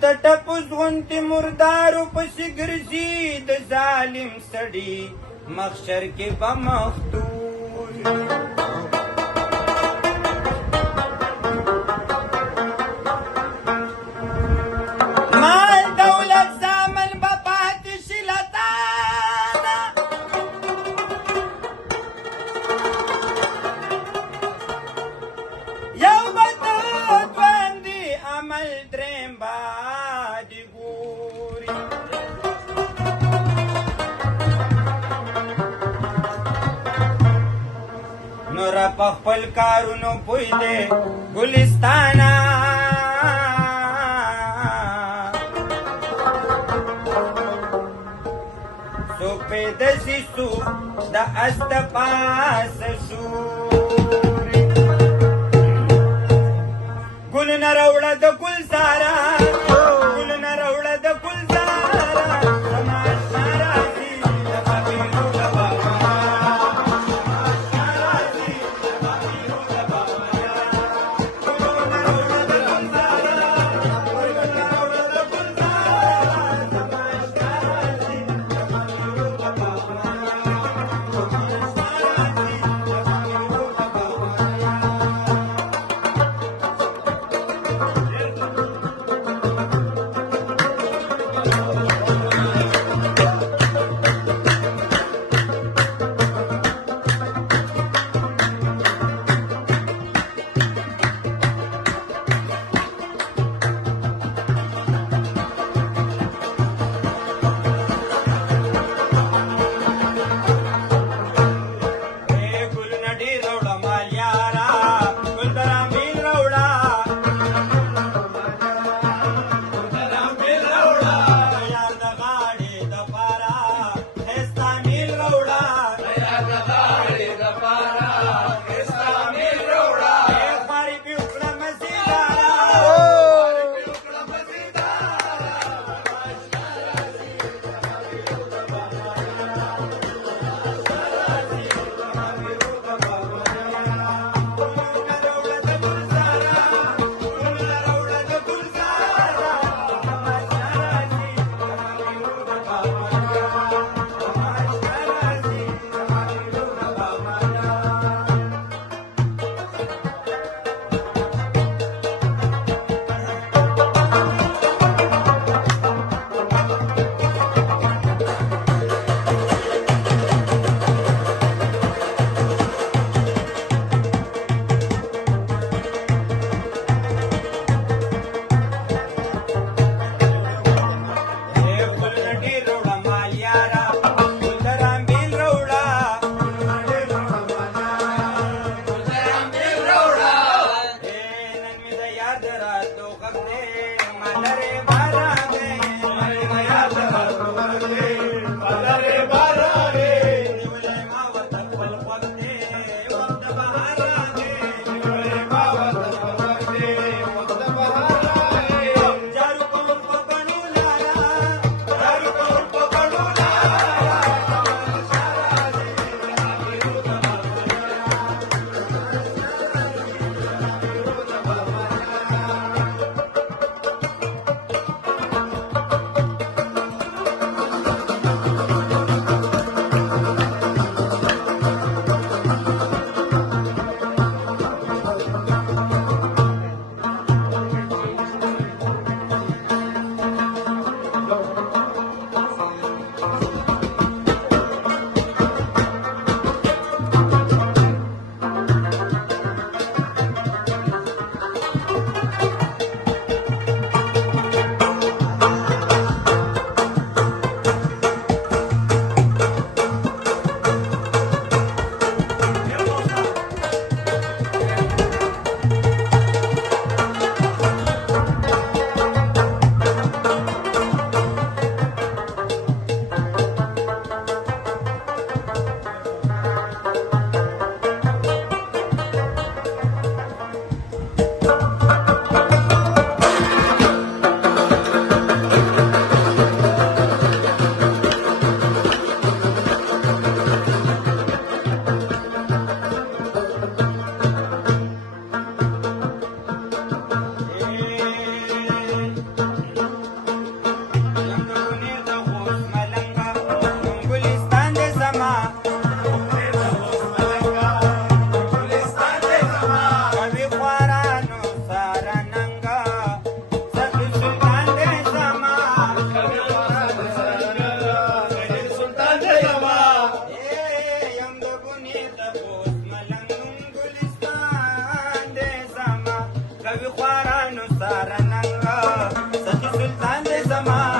ته ټپوس غوندې مردارو پسې ګرځي د ظالم سړي محشر کې به مختون مال دولت زامن به پاتې شي له تانه یو به ته دویم دي عمل دریم به دي ګوري نوره په خپل کارونو پوی دی ګلستانه څو پیدا سي څوک د اس د پاسه شوري ګلونه راوړه د ګلزاره ګلونه راوړه د ګلزاره زما اشنا راځي د فقیرو د بابا नुसार नंग सती सुलतान समाज